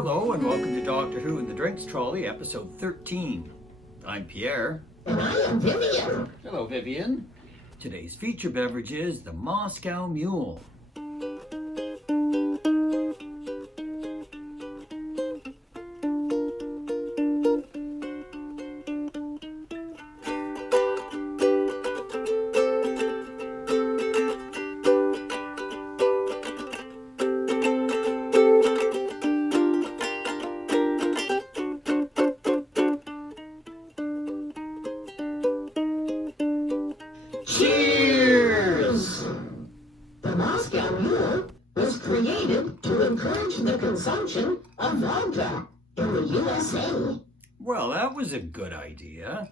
Hello and welcome to Doctor Who and the Drinks Trolley, episode 13. I'm Pierre. And I am Vivian. Hello, Vivian. Today's feature beverage is the Moscow Mule. Cheers! The Moscow Mule was created to encourage the consumption of vodka in the USA. Well, that was a good idea.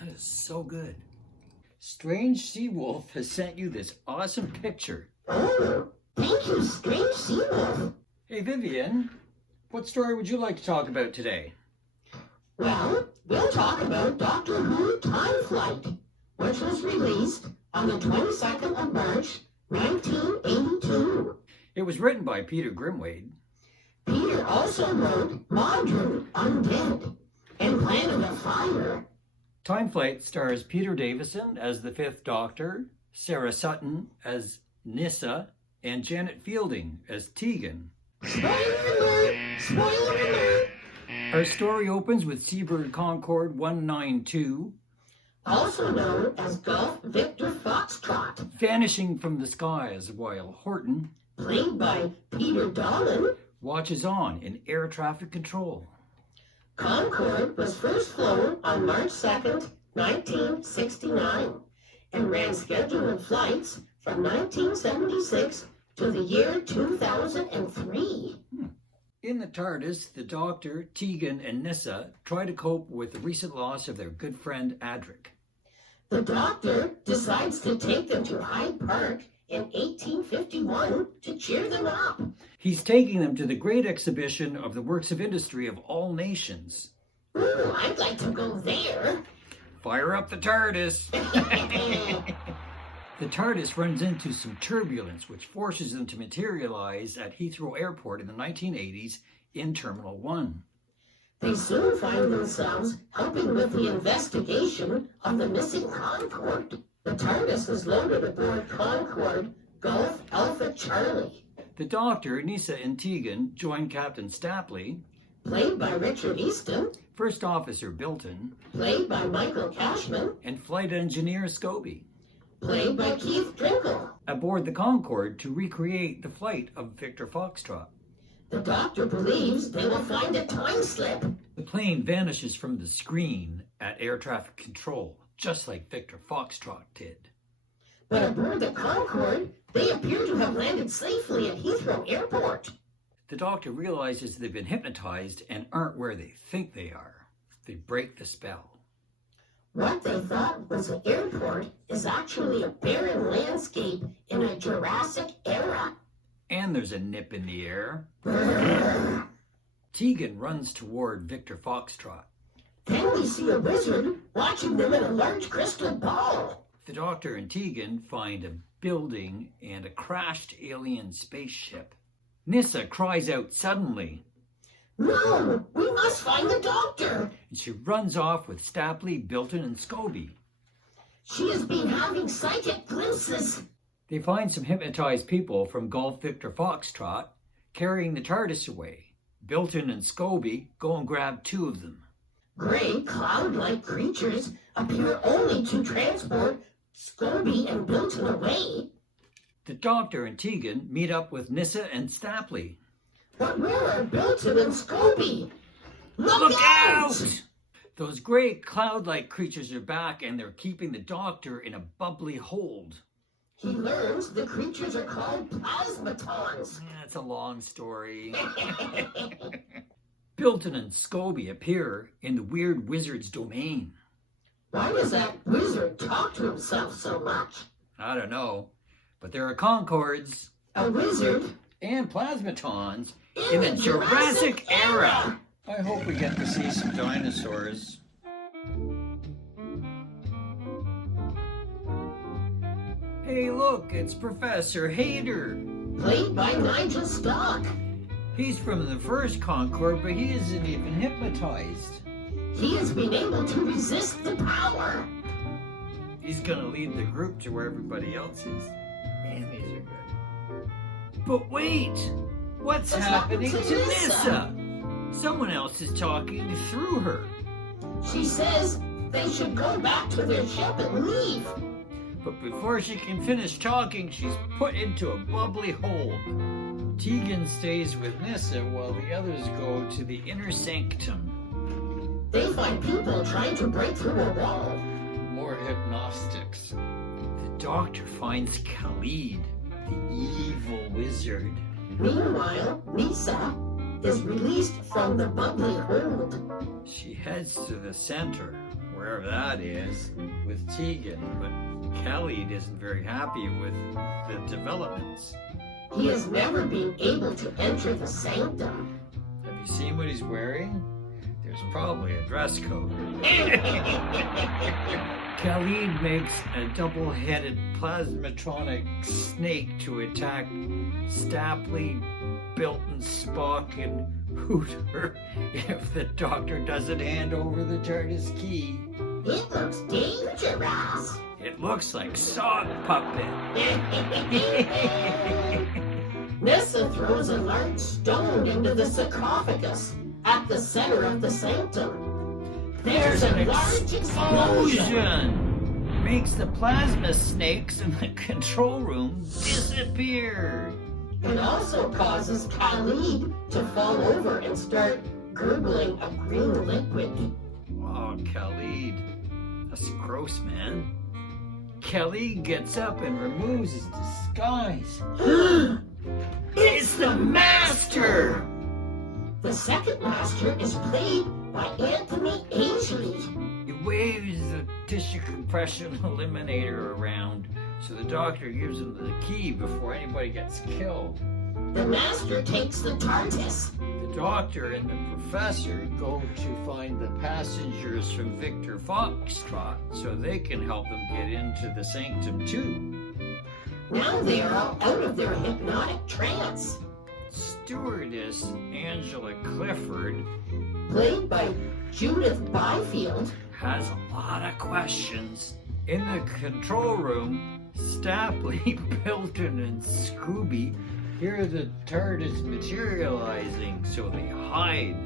That is so good. Strange Sea Wolf has sent you this awesome picture. Oh, thank you, Strange Sea Wolf. Hey, Vivian, what story would you like to talk about today? Well, we'll talk about Doctor Who Time Flight, which was released on the 22nd of March, 1982. It was written by Peter Grimwade. Peter also wrote Modern Undead and Planet of Fire. Time Flight stars Peter Davison as the Fifth Doctor, Sarah Sutton as Nyssa, and Janet Fielding as Tegan. Spoiler alert! Spoiler alert! Our story opens with Seabird Concorde 192 Also known as Golf Victor Foxtrot, vanishing from the skies while Horton played by Peter Dolan. watches on in air traffic control. Concorde was first flown on March 2nd, 1969, and ran scheduled flights from 1976 to the year 2003. In the TARDIS, the Doctor, Tegan, and Nyssa try to cope with the recent loss of their good friend Adric. The Doctor decides to take them to Hyde Park in 1851 to cheer them up. He's taking them to the great exhibition of the works of industry of all nations. Ooh, I'd like to go there. Fire up the TARDIS! The TARDIS runs into some turbulence, which forces them to materialize at Heathrow Airport in the 1980s in Terminal 1. They soon find themselves helping with the investigation of the missing Concorde. The TARDIS is loaded aboard Concorde Golf Alpha Charlie, The Doctor, Nyssa, and Tegan join Captain Stapley, played by Richard Easton, First Officer Bilton, played by Michael Cashman, and Flight Engineer Scobie, played by Keith Drinkle. aboard the Concorde to recreate the flight of Victor Foxtrot. The Doctor believes they will find a time slip. The plane vanishes from the screen at air traffic control, just like Victor Foxtrot did. But aboard the Concorde, they appear to have landed safely at Heathrow Airport. The Doctor realizes they've been hypnotized and aren't where they think they are. They break the spell. What they thought was an airport is actually a barren landscape in a Jurassic era. And there's a nip in the air. Then Tegan runs toward Victor Foxtrot. we see a wizard watching them in a large crystal ball. The Doctor and Tegan find a building and a crashed alien spaceship. Nyssa cries out suddenly, No, we must find the Doctor. and she runs off with Stapley, Bilton, and Scobie. She has been having psychic glimpses. They find some hypnotized people from Golf Victor Foxtrot carrying the TARDIS away. Bilton and Scobie go and grab two of them. Gray, cloud-like creatures appear only to transport Scobie and Bilton away. The Doctor and Tegan meet up with Nyssa and Stapley. But where are Bilton and Scobie? Look out! Those great cloud-like creatures are back and they're keeping the Doctor in a bubbly hold. He learns the creatures are called plasmatons. That's a long story. Bilton and Scobie appear in the weird wizard's domain. Why does that wizard talk to himself so much? I don't know, but there are Concords A wizard and Plasmatons in the Jurassic era. I hope we get to see some dinosaurs. Hey, look, it's Professor Hayter. Played by Nigel Stock. He's from the first Concord, but he isn't even hypnotized. He has been able to resist the power. He's gonna lead the group to where everybody else is. Man, these are good. But wait! What's happening to Nissa? Someone else is talking through her. She says they should go back to their ship and leave. But before she can finish talking, she's put into a bubbly hole. Tegan stays with Nissa while the others go to the inner sanctum. They find people trying to break through a wall. More hypnostics. The doctor finds Khalid, the evil wizard. Meanwhile, Nissa is released from the bubbly hold. She heads to the center, wherever that is, with Tegan, but Khalid isn't very happy with the developments. He has never been able to enter the sanctum. Have you seen what he's wearing? There's probably a dress code. Khalid makes a double-headed plasmatronic snake to attack Stapley, Bilton, Spock, and Hooter if the doctor doesn't hand over the TARDIS key. It looks dangerous. It looks like sock puppet. Nissa throws a large stone into the sarcophagus at the center of the sanctum. There's a large explosion. Makes the plasma snakes in the control room disappear. It also causes Khalid to fall over and start gurgling a green liquid. Oh, Khalid. That's gross, man. Khalid gets up and removes his disguise. It's the Master! The second Master is played by Anthony Aisley. He waves the tissue compression eliminator around, so the doctor gives him the key before anybody gets killed. The Master takes the TARDIS. The doctor and the professor go to find the passengers from Victor Foxtrot so they can help them get into the sanctum too. Now they are all out of their hypnotic trance. Stewardess Angela Clifford, Played by Judith Byfield, has a lot of questions. In the control room, Stapley, Bilton, and Scooby hear the TARDIS materializing, so they hide.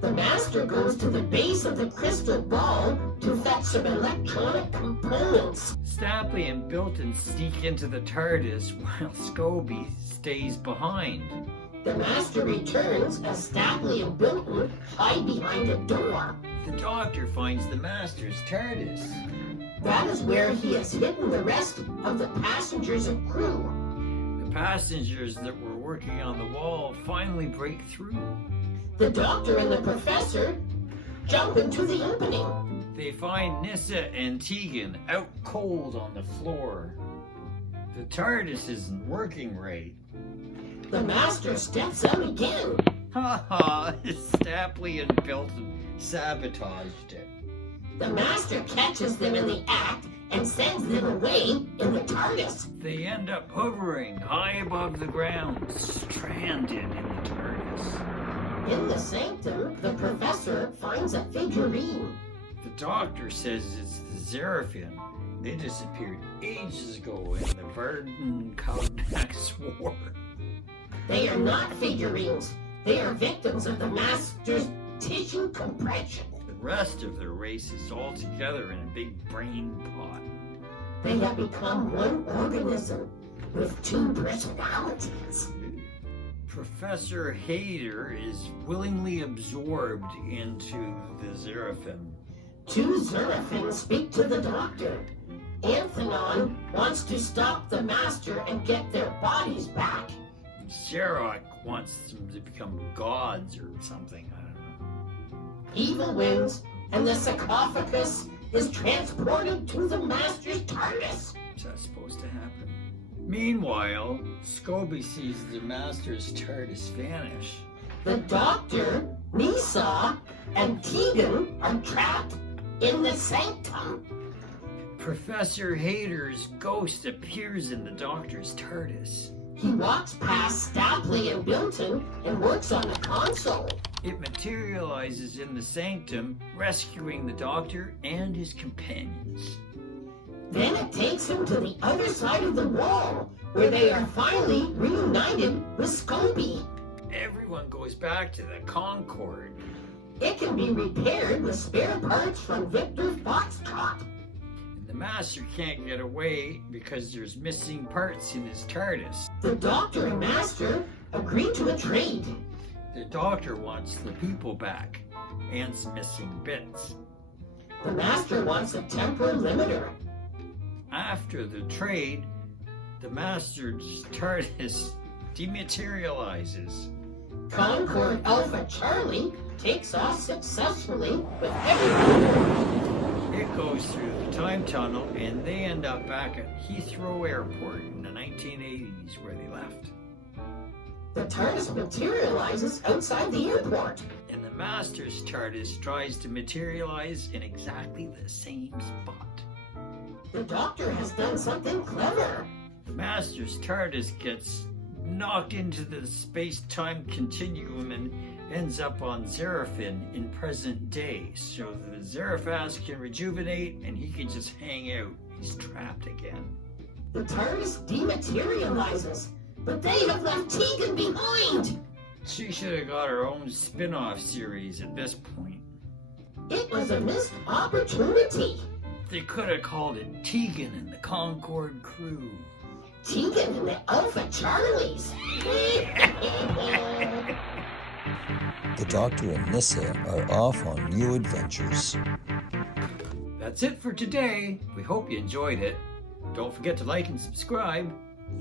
the Master goes to the base of the crystal ball to fetch some electronic components. Stapley and Bilton sneak into the TARDIS while Scooby stays behind. The Master returns as Stapley and Bilton hide behind a door. The doctor finds the Master's TARDIS. That is where he has hidden the rest of the passengers and crew. The passengers that were working on the wall finally break through. The Doctor and the Professor jump into the opening. They find Nissa and Tegan out cold on the floor. The TARDIS isn't working right. The Master steps out again. Ha ha! Stapley and Bilton sabotaged it. The Master catches them in the act and sends them away in the TARDIS. They end up hovering high above the ground, stranded in the TARDIS. In the sanctum, the Professor finds a figurine. The doctor says it's the Seraphim. They disappeared ages ago in the Varden-Cognax War. They are not figurines. They are victims of the Master's tissue compression. The rest of their race is all together in a big brain pot. They have become one organism with two personalities. Professor Hayter is willingly absorbed into the Seraphim. Two Seraphim speak to the Doctor. Anthenon wants to stop the Master and get their bodies back. Xerox wants them to become gods or something, I don't know. Evil wins, and the sarcophagus is transported to the Master's TARDIS. Is that supposed to happen? Meanwhile, Scooby sees the Master's TARDIS vanish. The Doctor, Nissa, and Tegan are trapped in the sanctum. Professor Hayter's ghost appears in the Doctor's TARDIS. He walks past Stapley and Bilton and works on the console. It materializes in the sanctum, rescuing the Doctor and his companions. Then it takes him to the other side of the wall, where they are finally reunited with Scobie. Everyone goes back to the Concorde. It can be repaired with spare parts from Victor Foxtrot. And the Master can't get away because there's missing parts in his TARDIS. The Doctor and Master agree to a trade. The Doctor wants the people back and some missing bits. The Master wants a temporal limiter. After the trade, the Master's TARDIS dematerializes. Concorde Alpha Charlie takes off successfully with everyone. It goes through the time tunnel and they end up back at Heathrow Airport in the 1980s where they left. The TARDIS materializes outside the airport. And the Master's TARDIS tries to materialize in exactly the same spot. The Doctor has done something clever. The Master's TARDIS gets knocked into the space-time continuum and ends up on Zarafin in present day, so the Zarafas can rejuvenate and he can just hang out. He's trapped again. The TARDIS dematerializes, but they have left Tegan behind. She should have got her own spin-off series at this point. It was a missed opportunity. They could have called it Tegan and the Concorde Crew. Tegan and the Alpha Charlies. The Doctor and Nyssa are off on new adventures. That's it for today. We hope you enjoyed it. Don't forget to like and subscribe.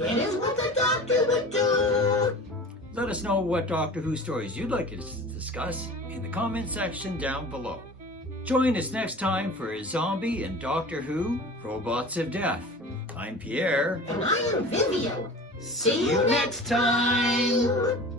It is what the Doctor would do. Let us know what Doctor Who stories you'd like us to discuss in the comment section down below. Join us next time for a zombie and Doctor Who Robots of Death. I'm Pierre. And I am Vivian. See you next time.